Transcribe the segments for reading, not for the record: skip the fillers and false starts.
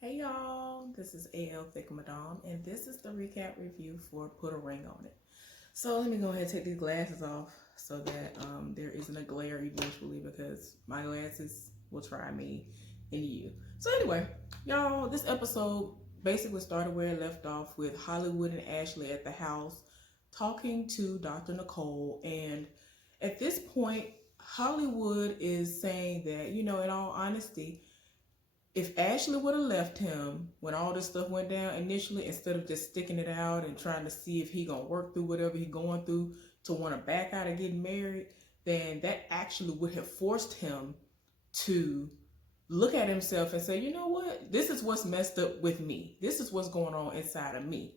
Hey y'all, this is AL Thick Madame, and this is the recap review for Put a Ring on It. So let me go ahead and take these glasses off so that there isn't a glare eventually because my glasses will try me and you. So anyway, y'all, this episode basically started where it left off with Hollywood and Ashley at the house talking to Dr. Nicole, and at this point, Hollywood is saying that, in all honesty, if Ashley would have left him when all this stuff went down initially, instead of just sticking it out and trying to see if he gonna work through whatever he going through to want to back out of getting married, then that actually would have forced him to look at himself and say, you know what, this is what's messed up with me. This is what's going on inside of me.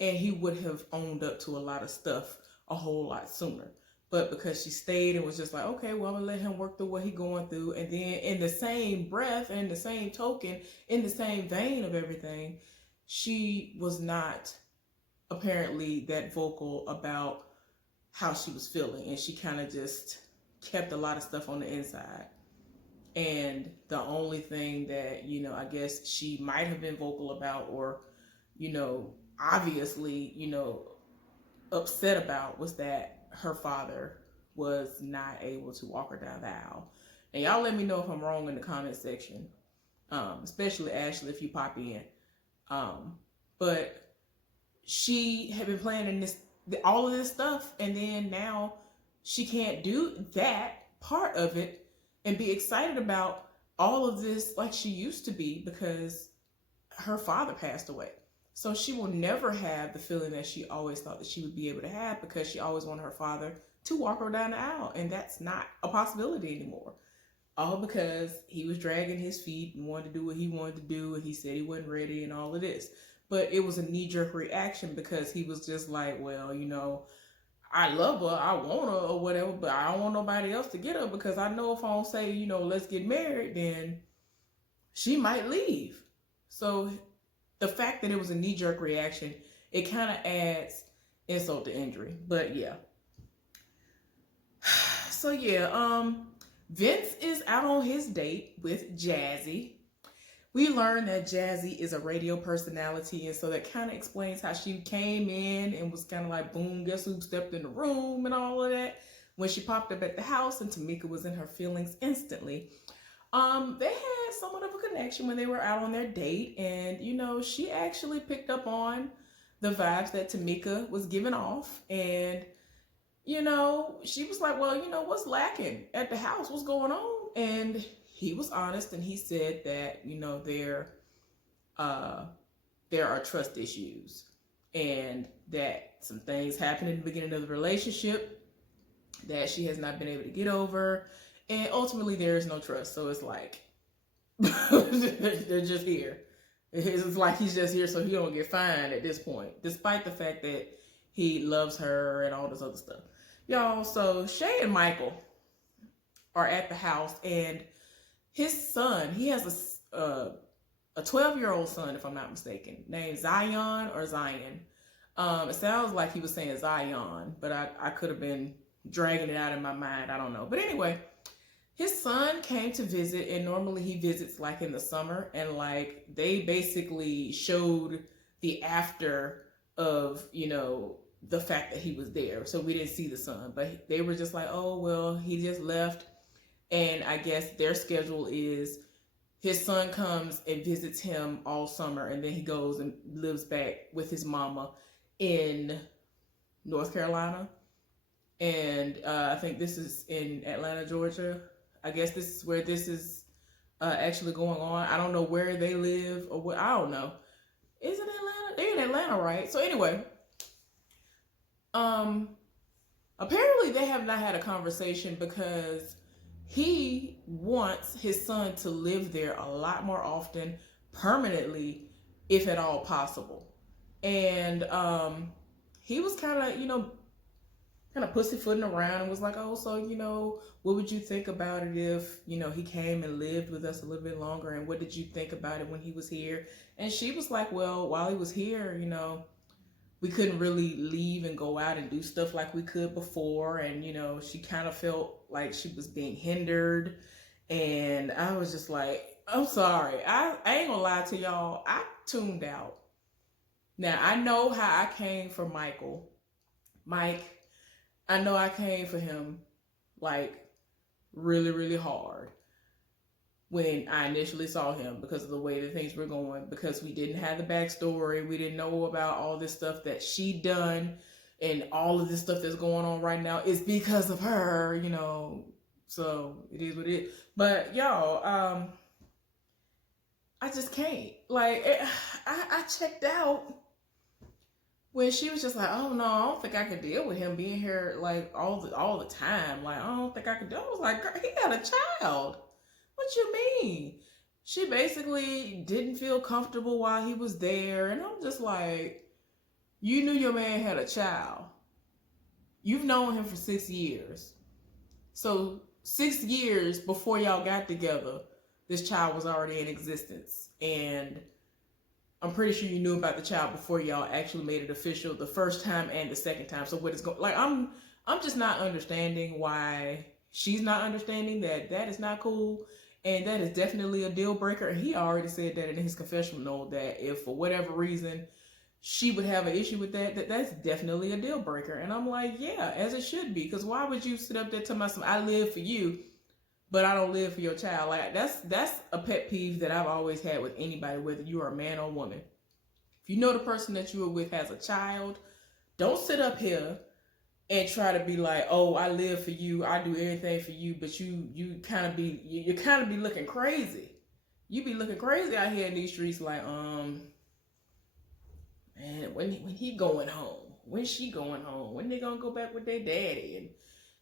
And he would have owned up to a lot of stuff a whole lot sooner. But because she stayed and was just like, okay, well, I'm gonna let him work through what he's going through. And then in the same breath and the same token, in the same vein of everything, she was not apparently that vocal about how she was feeling. And she kind of just kept a lot of stuff on the inside. And the only thing that, I guess she might have been vocal about or, obviously, upset about was that her father was not able to walk her down the aisle. And y'all let me know if I'm wrong in the comment section, especially Ashley if you pop in. But she had been planning all of this stuff, and then now she can't do that part of it and be excited about all of this like she used to be because her father passed away. So she will never have the feeling that she always thought that she would be able to have because she always wanted her father to walk her down the aisle. And that's not a possibility anymore. All because he was dragging his feet and wanted to do what he wanted to do. And he said he wasn't ready and all of this. But it was a knee-jerk reaction because he was just like, well, I love her, I want her or whatever, but I don't want nobody else to get her because I know if I don't say, let's get married, then she might leave. So the fact that it was a knee-jerk reaction, it kind of adds insult to injury. But yeah. So yeah, Vince is out on his date with Jazzy. We learned that Jazzy is a radio personality, and so that kind of explains how she came in and was kind of like, boom, guess who stepped in the room and all of that. When she popped up at the house and Tamika was in her feelings instantly. They had somewhat of a connection when they were out on their date, and she actually picked up on the vibes that Tamika was giving off, and she was like, well, what's lacking at the house? What's going on? And he was honest, and he said that there are trust issues, and that some things happened in the beginning of the relationship that she has not been able to get over. And ultimately, there is no trust. So it's like, they're just here. It's like he's just here so he don't get fined at this point, despite the fact that he loves her and all this other stuff. Y'all, so Shay and Michael are at the house, and his son, he has a 12-year-old son, if I'm not mistaken, named Zion or Zion. It sounds like he was saying Zion, but I could have been dragging it out in my mind. I don't know. But anyway, his son came to visit, and normally he visits like in the summer, and like they basically showed the after of, the fact that he was there. So we didn't see the son, but they were just like, oh, well, he just left. And I guess their schedule is his son comes and visits him all summer, and then he goes and lives back with his mama in North Carolina. And I think this is in Atlanta, Georgia. I guess this is where this is actually going on. I don't know where they live or what. I don't know. Is it Atlanta? They're in Atlanta, right? So anyway, apparently they have not had a conversation because he wants his son to live there a lot more often, permanently, if at all possible. And he was kind of pussyfooting around and was like, oh, so, what would you think about it if, he came and lived with us a little bit longer? And what did you think about it when he was here? And she was like, well, while he was here, we couldn't really leave and go out and do stuff like we could before. And, she kind of felt like she was being hindered. And I was just like, I'm sorry. I ain't gonna lie to y'all. I tuned out. Now I know how I came for Michael. Mike, I know I came for him like really, really hard when I initially saw him because of the way that things were going, because we didn't have the backstory. We didn't know about all this stuff that she done, and all of this stuff that's going on right now is because of her, you know. So it is what it is. But y'all, I just can't. Like, I checked out when she was just like, "Oh no, I don't think I could deal with him being here like all the time. Like, I don't think I could do." I was like, "Girl, he got a child. What you mean?" She basically didn't feel comfortable while he was there, and I'm just like, "You knew your man had a child. You've known him for 6 years. So 6 years before y'all got together, this child was already in existence, and I'm pretty sure you knew about the child before y'all actually made it official the first time and the second time. So what is going like? I'm just not understanding why she's not understanding that that is not cool, and that is definitely a deal breaker. And he already said that in his confessional that if for whatever reason she would have an issue with that, that's definitely a deal breaker. And I'm like, yeah, as it should be, because why would you sit up there telling myself I live for you, but I don't live for your child? Like that's a pet peeve that I've always had with anybody, whether you are a man or a woman. If you know the person that you are with has a child, don't sit up here and try to be like, oh, I live for you, I do everything for you, but you kind of be looking crazy. You be looking crazy out here in these streets, like, man, when he going home, when she going home, when they gonna go back with their daddy, and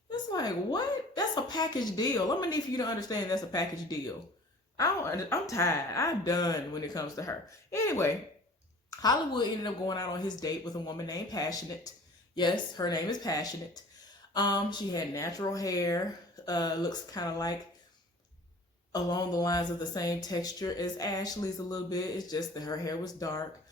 it's like, what? That's a package deal. I'm gonna need for you to understand that's a package deal. I'm tired. I'm done when it comes to her. Anyway, Hollywood ended up going out on his date with a woman named Passionate. Yes, her name is Passionate. She had natural hair, looks kind of like along the lines of the same texture as Ashley's a little bit. It's just that her hair was dark.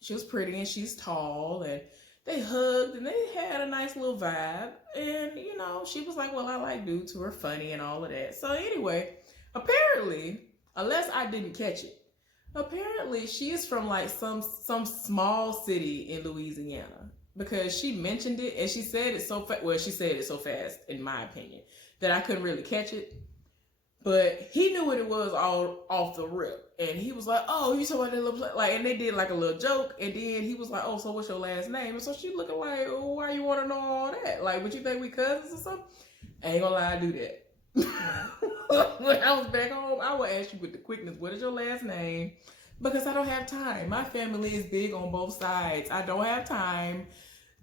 She was pretty and she's tall, and they hugged and they had a nice little vibe. And you know, she was like, well, I like dudes who are funny and all of that. So anyway, apparently, unless I didn't catch it, apparently she is from like some small city in Louisiana, because she mentioned it and she said it so fast. Well, she said it so fast, in my opinion, that I couldn't really catch it. But he knew what it was all off the rip, and he was like, "Oh, you saw that little like," and they did like a little joke, and then he was like, "Oh, so what's your last name?" And so she looking like, oh, "Why you want to know all that? Like, what you think we cousins or something?" I ain't gonna lie, I do that. When I was back home, I would ask you with the quickness, "What is your last name?" Because I don't have time. My family is big on both sides. I don't have time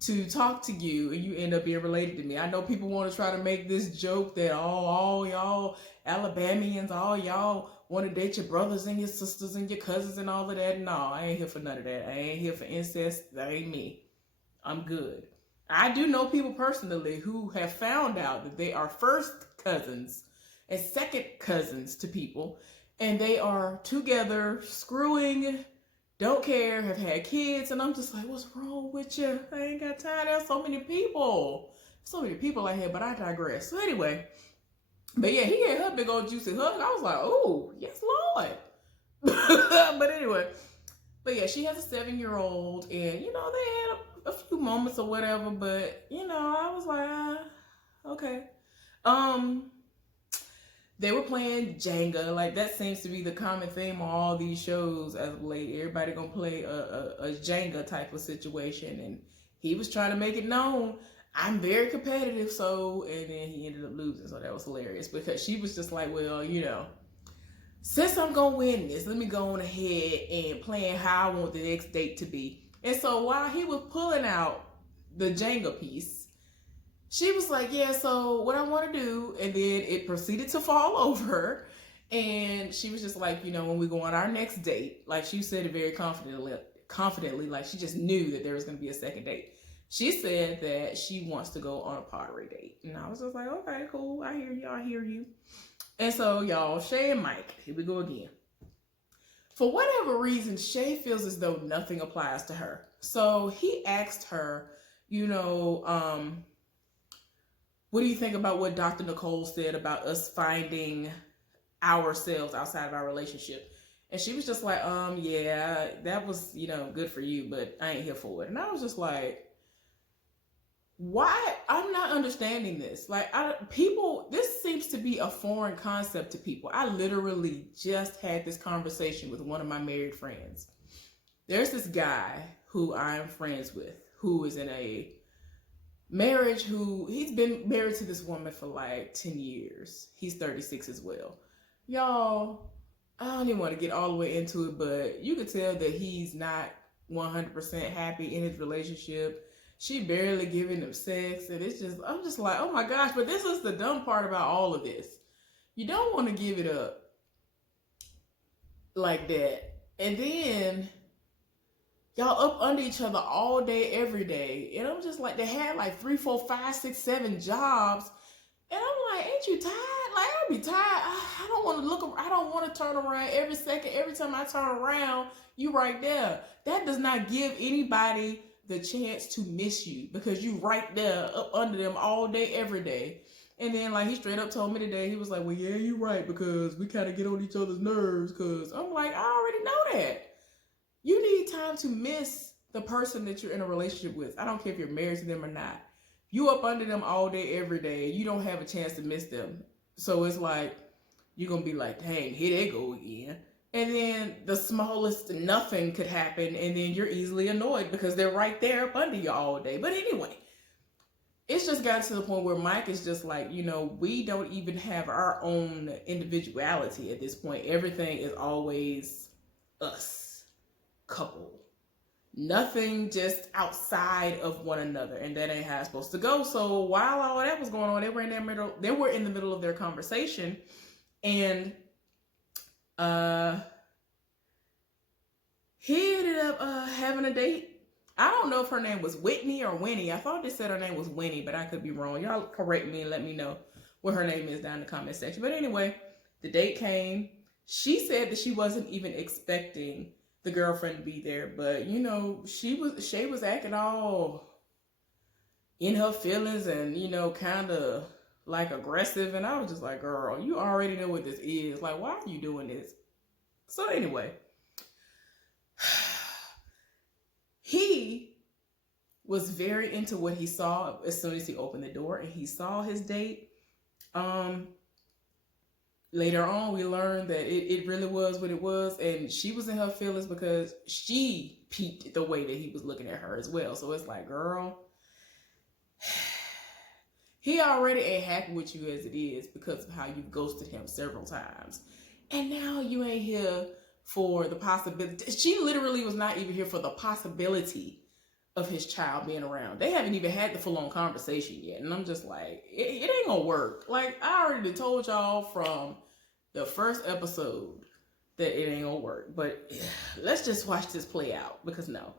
to talk to you and you end up being related to me. I know people want to try to make this joke that all y'all Alabamians, all y'all want to date your brothers and your sisters and your cousins and all of that. No, I ain't here for none of that. I ain't here for incest. That ain't me. I'm good. I do know people personally who have found out that they are first cousins and second cousins to people, and they are together screwing, don't care, have had kids, and I'm just like, what's wrong with you? I ain't got time. There's so many people. So many people out here, but I digress. So anyway, but yeah, he gave her a big old juicy hug. I was like, oh, yes, Lord. But anyway, but yeah, she has a 7-year-old, and you know, they had a few moments or whatever, but you know, I was like, okay. They were playing Jenga. Like, that seems to be the common theme on all these shows as of late. Everybody gonna play a Jenga type of situation, and he was trying to make it known, I'm very competitive, so, and then he ended up losing, so that was hilarious, because she was just like, well, you know, since I'm gonna win this, let me go on ahead and plan how I want the next date to be. And so while he was pulling out the Jenga piece, she was like, yeah, so what I want to do, and then it proceeded to fall over, and she was just like, you know, when we go on our next date, like she said it very confidently, like she just knew that there was going to be a second date. She said that she wants to go on a pottery date, and I was just like, okay, cool, I hear you. And so, y'all, Shay and Mike, here we go again. For whatever reason, Shay feels as though nothing applies to her. So he asked her, you know, what do you think about what Dr. Nicole said about us finding ourselves outside of our relationship. And she was just like, yeah, that was, good for you, but I ain't here for it. And I was just like, why? I'm not understanding this. Like, this seems to be a foreign concept to people. I literally just had this conversation with one of my married friends. There's this guy who I'm friends with who is in a marriage he's been married to this woman for like 10 years. He's 36 as well. Y'all, I don't even want to get all the way into it, but you could tell that he's not 100% happy in his relationship. She barely giving him sex, and I'm just like, oh my gosh, but this is the dumb part about all of this. You don't want to give it up like that. And then y'all up under each other all day, every day. And I'm just like, they had like 3, 4, 5, 6, 7 jobs. And I'm like, ain't you tired? Like, I'll be tired. I don't want to look, I don't want to turn around every second. Every time I turn around, you right there. That does not give anybody the chance to miss you, because you right there up under them all day, every day. And then like he straight up told me today, he was like, well, yeah, you're right, because we kind of get on each other's nerves. Because I'm like, I already know that. You need time to miss the person that you're in a relationship with. I don't care if you're married to them or not. You up under them all day, every day. You don't have a chance to miss them. So it's like, you're going to be like, dang, here they go again. And then the smallest nothing could happen, and then you're easily annoyed because they're right there up under you all day. But anyway, it's just gotten to the point where Mike is just like, we don't even have our own individuality at this point. Everything is always us, couple. Nothing just outside of one another, and that ain't how it's supposed to go. So while all that was going on, they were in the middle of their conversation, and he ended up having a date. I don't know if her name was Whitney or Winnie. I thought they said her name was Winnie, but I could be wrong. Y'all correct me and let me know what her name is down in the comment section. But anyway, the date came. She said that she wasn't even expecting the girlfriend to be there, but Shay was acting all in her feelings and kind of like aggressive, and I was just like, girl, you already know what this is. Like, why are you doing this? So anyway, he was very into what he saw as soon as he opened the door, and he saw his date. Later on, we learned that it really was what it was, and she was in her feelings because she peeped the way that he was looking at her as well. So it's like, girl, he already ain't happy with you as it is because of how you ghosted him several times. And now you ain't here for the possibility. She literally was not even here for the possibility of his child being around. They haven't even had the full-on conversation yet. And I'm just like, it ain't gonna work. Like, I already told y'all from the first episode that it ain't gonna work. But let's just watch this play out, because no.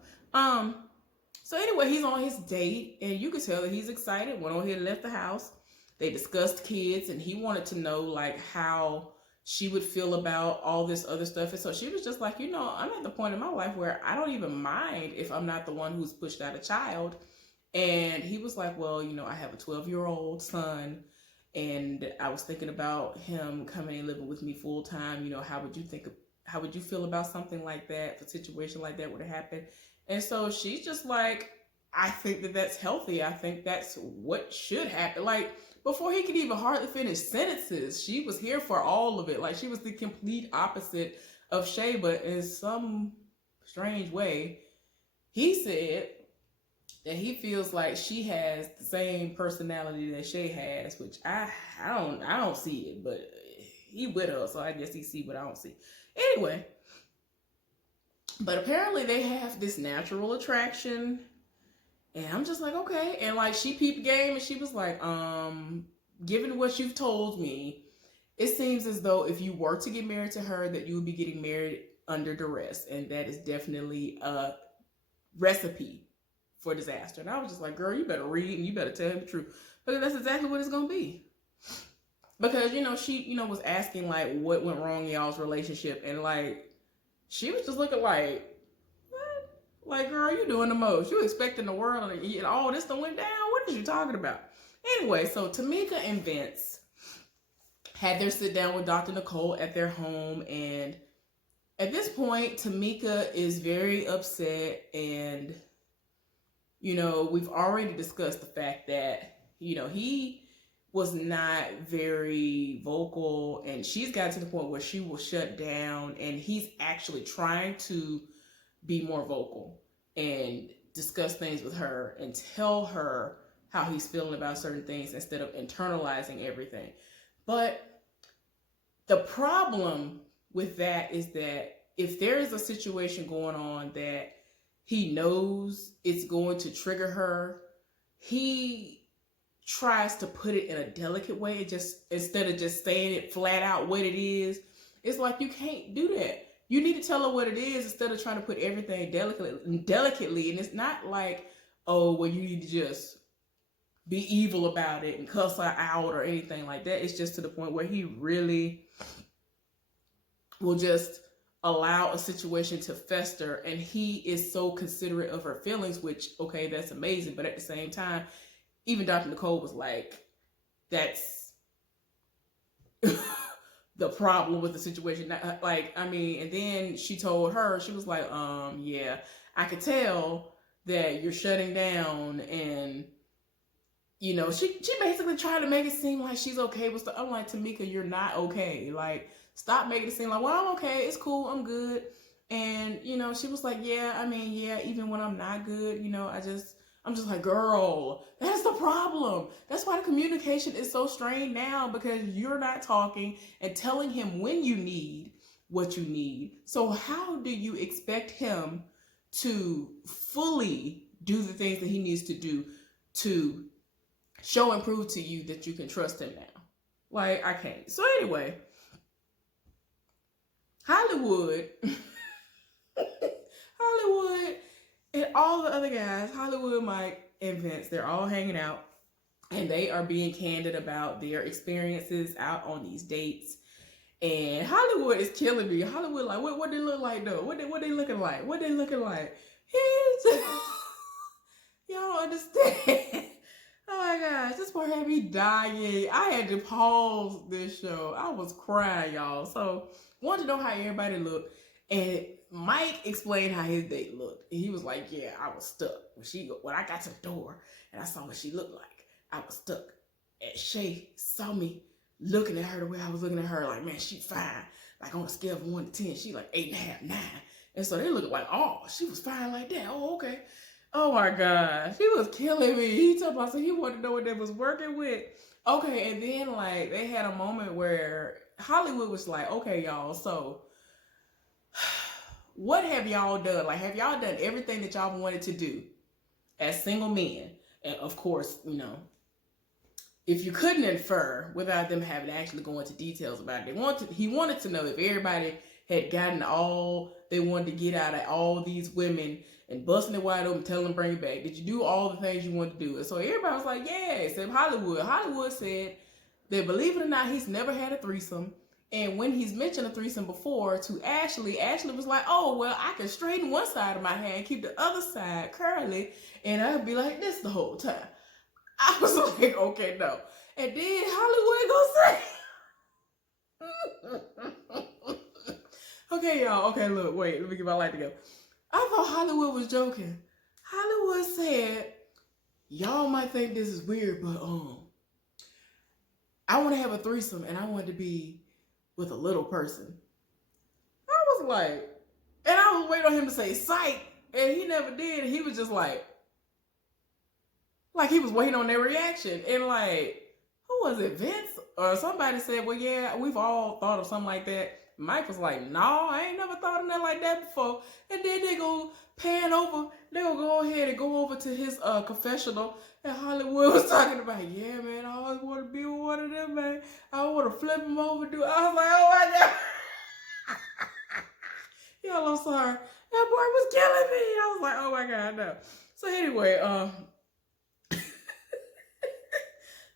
So anyway, he's on his date, and you could tell that he's excited. Went on here and left the house. They discussed kids, and he wanted to know like how she would feel about all this other stuff. And so she was just like, I'm at the point in my life where I don't even mind if I'm not the one who's pushed out a child. And he was like, well, I have a 12-year-old son, and I was thinking about him coming and living with me full time. How would you feel about something like that, if a situation like that would have happened? And so she's just like, I think that that's healthy. I think that's what should happen. Like, before he could even hardly finish sentences, she was here for all of it. Like, she was the complete opposite of Shay, but in some strange way, he said that he feels like she has the same personality that Shay has, which I don't see it, but he with her, so I guess he see what I don't see. Anyway, but apparently they have this natural attraction. And I'm just like, okay. And like, she peeped game, and she was like, given what you've told me, it seems as though if you were to get married to her, that you would be getting married under duress. And that is definitely a recipe for disaster. And I was just like, girl, you better read and you better tell him the truth. Because that's exactly what it's going to be. Because, she, was asking like what went wrong in y'all's relationship. And like, she was just looking like, like, girl, you doing the most. You expecting the world and all this to went down? What are you talking about? Anyway, so Tamika and Vince had their sit down with Dr. Nicole at their home. And at this point, Tamika is very upset. And, you know, we've already discussed the fact that, you know, he was not very vocal, and she's got to the point where she will shut down, and he's actually trying to be more vocal and discuss things with her and tell her how he's feeling about certain things instead of internalizing everything. But the problem with that is that if there is a situation going on that he knows it's going to trigger her, he tries to put it in a delicate way, just instead of just saying it flat out what it is. It's like, you can't do that. You need to tell her what it is instead of trying to put everything delicately. And it's not like, oh, well, you need to just be evil about it and cuss her out or anything like that. It's just to the point where he really will just allow a situation to fester, and he is so considerate of her feelings, which, okay, that's amazing. But at the same time, even Dr. Nicole was like, that's the problem with the situation. Like, I mean, and then she told her, she was like, yeah, I could tell that you're shutting down. And, you know, she basically tried to make it seem like she's okay with stuff. I'm like, Tamika, you're not okay. Like, stop making it seem like, well, I'm okay, it's cool, I'm good. And, you know, she was like, yeah, I mean, yeah, even when I'm not good, you know, I'm just like, girl, that's the problem. That's why the communication is so strained now, because you're not talking and telling him when you need what you need. So how do you expect him to fully do the things that he needs to do to show and prove to you that you can trust him now? Like, I can't. So anyway, Hollywood and all the other guys, Hollywood, Mike, and Vince, they're all hanging out, and they are being candid about their experiences out on these dates. And Hollywood is killing me. Hollywood, like, what they look like though? What they looking like? What they looking like? He's y'all don't understand. Oh my gosh, this part had me dying. I had to pause this show. I was crying, y'all. So wanted to know how everybody looked, and Mike explained how his date looked. And he was like, yeah, I was stuck. When I got to the door and I saw what she looked like, I was stuck. And Shay saw me looking at her the way I was looking at her, like, man, she fine. Like, on a scale of 1 to 10, she like 8.5, 9. And so they looked like, oh, she was fine like that. Oh, okay. Oh my gosh, he was killing me. He told me, so he wanted to know what they was working with. Okay, and then like they had a moment where Hollywood was like, okay, y'all, so what have y'all done? Like, have y'all done everything that y'all wanted to do as single men? And of course, you know, if you couldn't infer without them having to actually go into details about it, he wanted to know if everybody had gotten all they wanted to get out of all these women and busting it wide open, telling them bring it back. Did you do all the things you wanted to do? And so everybody was like, yeah, except Hollywood. Hollywood said that, believe it or not, he's never had a threesome. And when he's mentioned a threesome before to Ashley, Ashley was like, oh, well, I can straighten one side of my hand, keep the other side curly, and I'd be like this the whole time. I was like, okay, no. And then Hollywood gonna say, okay, y'all, okay, look, wait, let me get my light together. I thought Hollywood was joking. Hollywood said, y'all might think this is weird, but I want to have a threesome, and I want to be with a little person. I was like, and I was waiting on him to say psych, and he never did. He was just like he was waiting on their reaction. And like, who was it, Vince? Or somebody said, well, yeah, we've all thought of something like that. Mike was like, no, I ain't never thought of nothing like that before. And then they go pan over, they gonna go ahead and go over to his confessional, and Hollywood was talking about, yeah, man, I always want to be with one of them, man. I want to flip him over, dude. I was like, oh my God. Y'all, I'm sorry. That boy was killing me. I was like, oh my God, no. So anyway,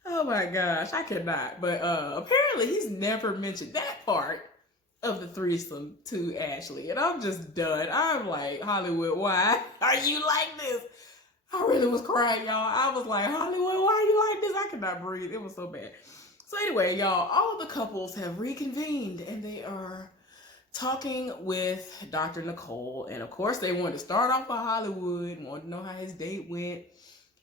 oh my gosh, I cannot. But apparently he's never mentioned that part of the threesome to Ashley. And I'm just done. I'm like, Hollywood, why are you like this? I really was crying, y'all. I was like, Hollywood, why are you like this? I could not breathe. It was so bad. So anyway, y'all, all of the couples have reconvened and they are talking with Dr. Nicole. And of course, they wanted to start off with Hollywood, wanted to know how his date went.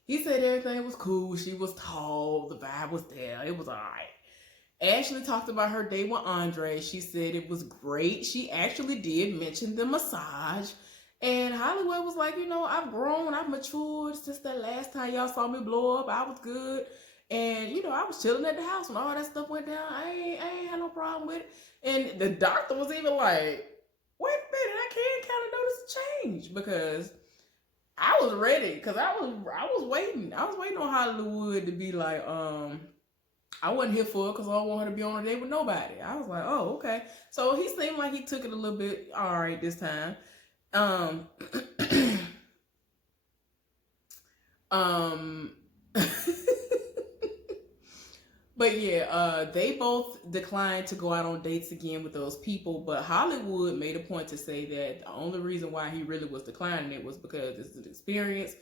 He said everything was cool. She was tall. The vibe was there. It was all right. Ashley talked about her date with Andre. She said it was great. She actually did mention the massage. And Hollywood was like, I've grown, I've matured since that last time y'all saw me blow up. I was good. And, I was chilling at the house when all that stuff went down. I ain't had no problem with it. And the doctor was even like, wait a minute, I can kind of notice a change. Because I was ready. Because I was waiting. I was waiting on Hollywood to be like, I wasn't here for it because I don't want her to be on a date with nobody. I was like, oh, okay. So he seemed like he took it a little bit all right this time. But yeah, they both declined to go out on dates again with those people. But Hollywood made a point to say that the only reason why he really was declining it was because it's an experience.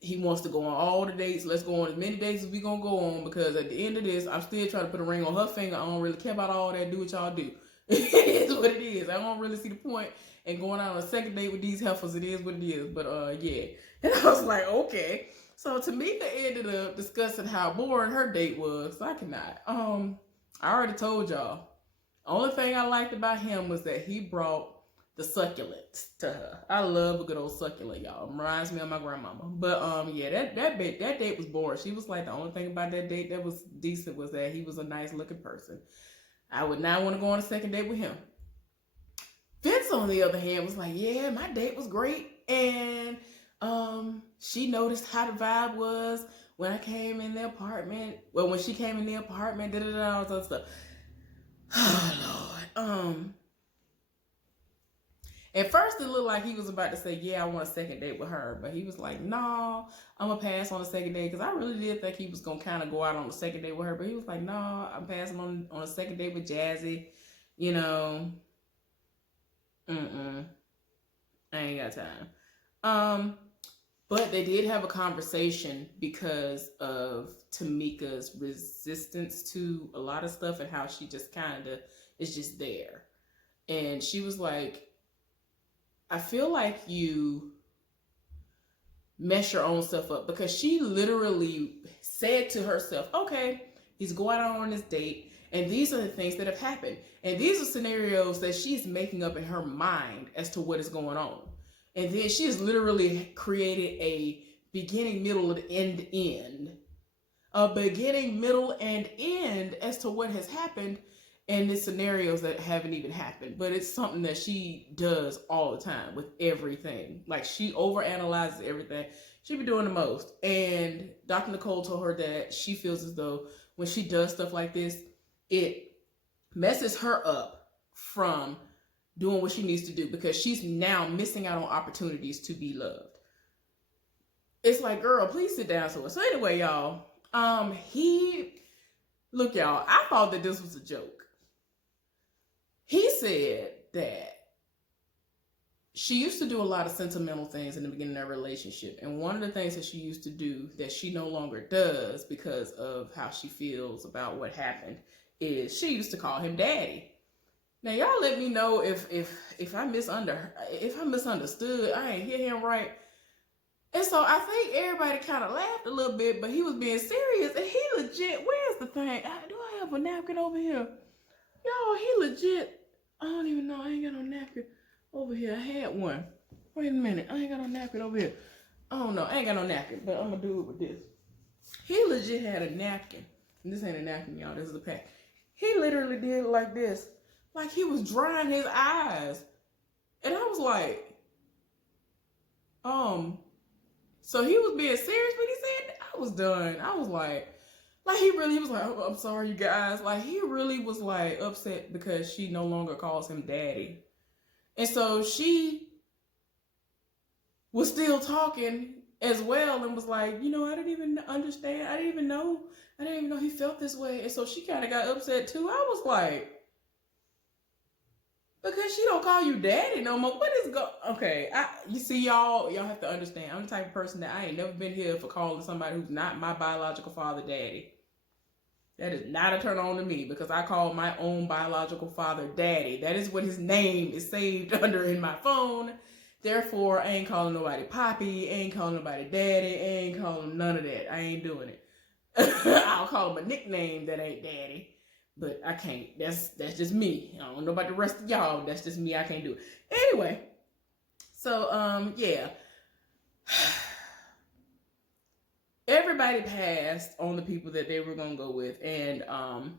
He wants to go on all the dates. Let's go on as many dates as we gonna go on, because at the end of this, I'm still trying to put a ring on her finger. I don't really care about all that. Do what y'all do. It is what it is. I don't really see the point in going out on a second date with these heifers. It is what it is. But yeah. And I was like, okay. So Tamika ended up discussing how boring her date was. So I cannot. I already told y'all. Only thing I liked about him was that he brought the succulents to her. I love a good old succulent, y'all. It reminds me of my grandmama. But yeah, that date was boring. She was like, the only thing about that date that was decent was that he was a nice looking person. I would not want to go on a second date with him. Vince, on the other hand, was like, yeah, my date was great. And she noticed how the vibe was when I came in the apartment. Well, when she came in the apartment, all that stuff. Oh, Lord. At first, it looked like he was about to say, yeah, I want a second date with her. But he was like, no, I'm going to pass on a second date. Because I really did think he was going to kind of go out on a second date with her. But he was like, no, I'm passing on a second date with Jazzy. I ain't got time. But they did have a conversation because of Tamika's resistance to a lot of stuff and how she just kind of is just there. And she was like, I feel like you mess your own stuff up, because she literally said to herself, okay, he's going out on this date, and these are the things that have happened. And these are scenarios that she's making up in her mind as to what is going on. And then she has literally created a beginning, middle, and end. A beginning, middle, and end as to what has happened in the scenarios that haven't even happened. But it's something that she does all the time with everything. Like, she overanalyzes everything. She be doing the most. And Dr. Nicole told her that she feels as though when she does stuff like this, it messes her up from doing what she needs to do, because she's now missing out on opportunities to be loved. It's like, girl, please sit down somewhere. So anyway, y'all, look, y'all, I thought that this was a joke. He said that she used to do a lot of sentimental things in the beginning of their relationship. And one of the things that she used to do that she no longer does because of how she feels about what happened is she used to call him daddy. Now, y'all let me know if I misunderstood. I ain't hear him right. And so I think everybody kind of laughed a little bit, but he was being serious. And he legit, where's the thing? Do I have a napkin over here? Y'all, he legit, I don't even know. I ain't got no napkin over here. I had one. Wait a minute. I ain't got no napkin over here. I don't know. I ain't got no napkin, but I'm going to do it with this. He legit had a napkin. And this ain't a napkin, y'all. This is a pack. He literally did it like this. Like he was drying his eyes. And I was like, so he was being serious when he said that? I was done. I was like he really was like, oh, I'm sorry, you guys. Like, he really was like upset because she no longer calls him daddy. And so she was still talking as well and was like, I didn't even understand. I didn't even know he felt this way. And so she kind of got upset too. I was like, because she don't call you daddy no more. What is okay, you see, y'all have to understand. I'm the type of person that I ain't never been here for calling somebody who's not my biological father daddy. That is not a turn on to me because I call my own biological father daddy. That is what his name is saved under in my phone. Therefore, I ain't calling nobody poppy, ain't calling nobody daddy, ain't calling none of that. I ain't doing it. I'll call him a nickname that ain't daddy, but I can't. That's just me. I don't know about the rest of y'all. That's just me. I can't do it. Anyway, so yeah. Everybody passed on the people that they were gonna go with, and I'm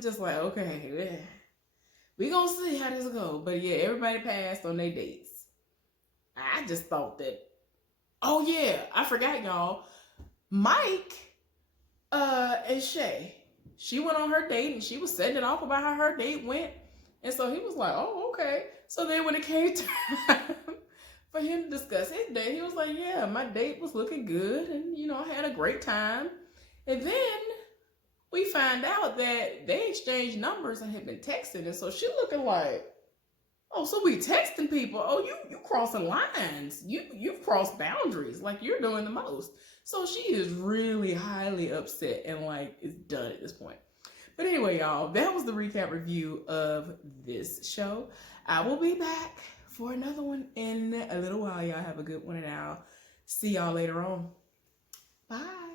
just like, okay, we gonna see how this go. But yeah, everybody passed on their dates. I just thought that, oh yeah, I forgot y'all. Mike and Shay, she went on her date and she was setting it off about how her date went. And so he was like, oh, okay. So then when it came time for him to discuss his date, he was like, yeah, my date was looking good and, you know, I had a great time. And then we find out that they exchanged numbers and had been texting. And so she looking like, oh, so we texting people. Oh, you crossing lines. You've crossed boundaries. Like, you're doing the most. So she is really highly upset and like it's done at this point. But anyway, y'all, that was the recap review of this show. I will be back for another one in a little while. Y'all have a good one, and I'll see y'all later on. Bye.